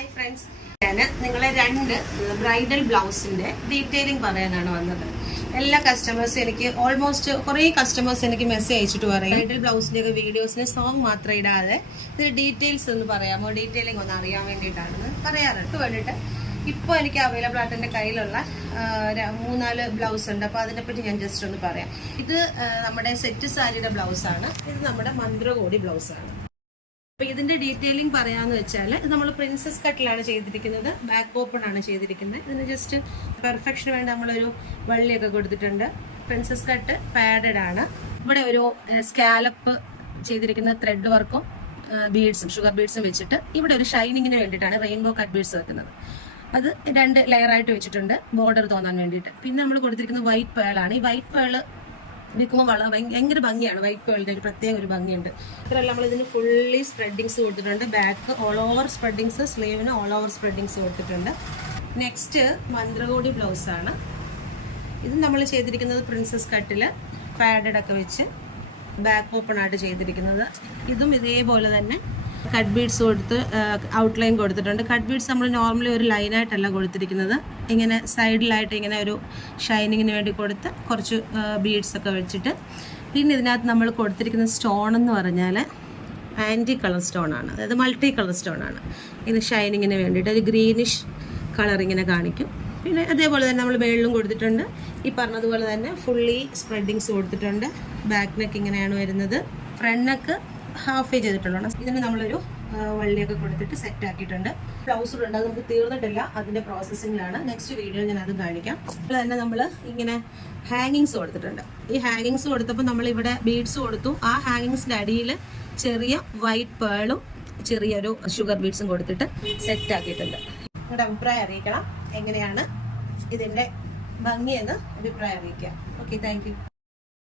Hi friends, ഞാൻ നിങ്ങളെ 2 bridal ബ്ലൗസിന്റെ detailing പറയാനാണ് വന്നത്. എല്ലാ കസ്റ്റമേഴ്സും എനിക്ക് ഓൾമോസ്റ്റ് കുറേ കസ്റ്റമേഴ്സ് എനിക്ക് മെസ്സേജ് അയച്ചിട്ട് പറയും ബ്രൈഡൽ ബ്ലൗസിന്റെ ഒക്കെ വീഡിയോസിന് സോങ് മാത്രം ഇടാതെ ഇതിന്റെ ഡീറ്റെയിൽസ് ഒന്ന് പറയാമോ, ഡീറ്റെയിലിംഗ് ഒന്ന് അറിയാൻ വേണ്ടിയിട്ടാണെന്ന് പറയാറുണ്ട്. വേണ്ടിയിട്ട് ഇപ്പോൾ എനിക്ക് അവൈലബിൾ ആയിട്ട് എൻ്റെ കയ്യിലുള്ള 3-4 ബ്ലൗസ് ഉണ്ട്. അപ്പോൾ അതിനെപ്പറ്റി ഞാൻ ജസ്റ്റ് ഒന്ന് പറയാം. ഇത് നമ്മുടെ സെറ്റ് സാരിയുടെ ബ്ലൗസാണ്. ഇത് നമ്മുടെ മന്ത്രകോടി ബ്ലൗസാണ്. അപ്പോൾ ഇതിന്റെ ഡീറ്റെയിലിംഗ് പറയാന്ന് വെച്ചാൽ ഇത് നമ്മൾ പ്രിൻസസ് കട്ടിലാണ് ചെയ്തിരിക്കുന്നത്. ബാക്ക് ഓപ്പൺ ആണ് ചെയ്തിരിക്കുന്നത്. ഇതിന് ജസ്റ്റ് പെർഫെക്ഷന് വേണ്ടി നമ്മളൊരു വള്ളിയൊക്കെ കൊടുത്തിട്ടുണ്ട്. പ്രിൻസസ് കട്ട് പാഡഡ് ആണ്. ഇവിടെ ഒരു സ്കാലപ്പ് ചെയ്തിരിക്കുന്ന ത്രെഡ് വർക്കും ബീഡ്സും ഷുഗർ ബീഡ്സും വെച്ചിട്ട് ഇവിടെ ഒരു ഷൈനിങ്ങിന് വേണ്ടിയിട്ടാണ് റെയിൻബോ കട്ട് ബീഡ്സ് വെക്കുന്നത്. അത് 2 ലെയറായിട്ട് വെച്ചിട്ടുണ്ട് ബോർഡർ തോന്നാൻ വേണ്ടിയിട്ട്. പിന്നെ നമ്മൾ കൊടുത്തിരിക്കുന്നത് വൈറ്റ് പേളാണ്. ഈ വൈറ്റ് പേള് വിൽക്കുമ്പോൾ ഭയങ്കര ഭംഗിയാണ്. വൈറ്റ് പേളിന്റെ ഒരു പ്രത്യേക ഒരു ഭംഗിയുണ്ട്. ഇത്രയല്ല, നമ്മൾ ഇതിന് ഫുള്ളി സ്പ്രെഡിങ്സ് കൊടുത്തിട്ടുണ്ട്. ബാക്ക് ഓൾ ഓവർ സ്പ്രെഡിങ്സ്, സ്ലീവിന് ഓൾ ഓവർ സ്പ്രെഡിങ്സ് കൊടുത്തിട്ടുണ്ട്. നെക്സ്റ്റ് മന്ത്രകോടി ബ്ലൗസ് ആണ്. ഇത് നമ്മൾ ചെയ്തിരിക്കുന്നത് പ്രിൻസസ് കട്ടില് പാഡഡ് ഒക്കെ വെച്ച് ബാക്ക് ഓപ്പൺ ആയിട്ട് ചെയ്തിരിക്കുന്നത്. ഇതും ഇതേപോലെ തന്നെ കട്ട് ബീഡ്സ് കൊടുത്ത് ഔട്ട്ലൈൻ കൊടുത്തിട്ടുണ്ട്. കട്ട് ബീഡ്സ് നമ്മൾ നോർമലി ഒരു ലൈനായിട്ടല്ല കൊടുത്തിരിക്കുന്നത്, ഇങ്ങനെ സൈഡിലായിട്ട് ഇങ്ങനെ ഒരു ഷൈനിങ്ങിന് വേണ്ടി കൊടുത്ത് കുറച്ച് ബീഡ്സ് ഒക്കെ വെച്ചിട്ട്. പിന്നെ ഇതിനകത്ത് നമ്മൾ കൊടുത്തിരിക്കുന്ന സ്റ്റോൺ എന്ന് പറഞ്ഞാൽ ആൻറ്റി കളർ സ്റ്റോൺ ആണ്, അതായത് മൾട്ടി കളർ സ്റ്റോൺ ആണ്. ഇങ്ങനെ ഷൈനിങ്ങിന് വേണ്ടിയിട്ട് ഒരു ഗ്രീനിഷ് കളർ ഇങ്ങനെ കാണിക്കും. പിന്നെ അതേപോലെ തന്നെ നമ്മൾ മേളിലും കൊടുത്തിട്ടുണ്ട്. ഈ പറഞ്ഞതുപോലെ തന്നെ ഫുള്ളി സ്പ്രെഡിങ്സ് കൊടുത്തിട്ടുണ്ട്. ബാക്ക് നെക്ക് ഇങ്ങനെയാണ് വരുന്നത്. ഫ്രണ്ട് നെക്ക് ഹാഫ് ചെയ്തിട്ടുള്ളതാണ്. ഇതിന് നമ്മളൊരു വള്ളിയൊക്കെ കൊടുത്തിട്ട് സെറ്റ് ആക്കിയിട്ടുണ്ട്. ബ്ലൗസ് ഉണ്ട്, അത് നമുക്ക് തീർന്നിട്ടില്ല, അതിന്റെ പ്രോസസ്സിങ്ങിലാണ്. നെക്സ്റ്റ് വീഡിയോ ഞാൻ അത് കാണിക്കാം. അതുപോലെ തന്നെ നമ്മൾ ഇങ്ങനെ ഹാങ്ങിങ്സ് കൊടുത്തിട്ടുണ്ട്. ഈ ഹാങ്ങിങ്സ് കൊടുത്തപ്പോൾ നമ്മൾ ഇവിടെ ബീഡ്സ് കൊടുത്തു. ആ ഹാങ്ങിങ്സിന്റെ അടിയിൽ ചെറിയ വൈറ്റ് പേളും ചെറിയൊരു ഷുഗർ ബീഡ്സും കൊടുത്തിട്ട് സെറ്റ് ആക്കിയിട്ടുണ്ട്. നിങ്ങളുടെ അഭിപ്രായം അറിയിക്കണം, എങ്ങനെയാണ് ഇതിന്റെ ഭംഗിയെന്ന് അഭിപ്രായം അറിയിക്കാം. Okay, thank you.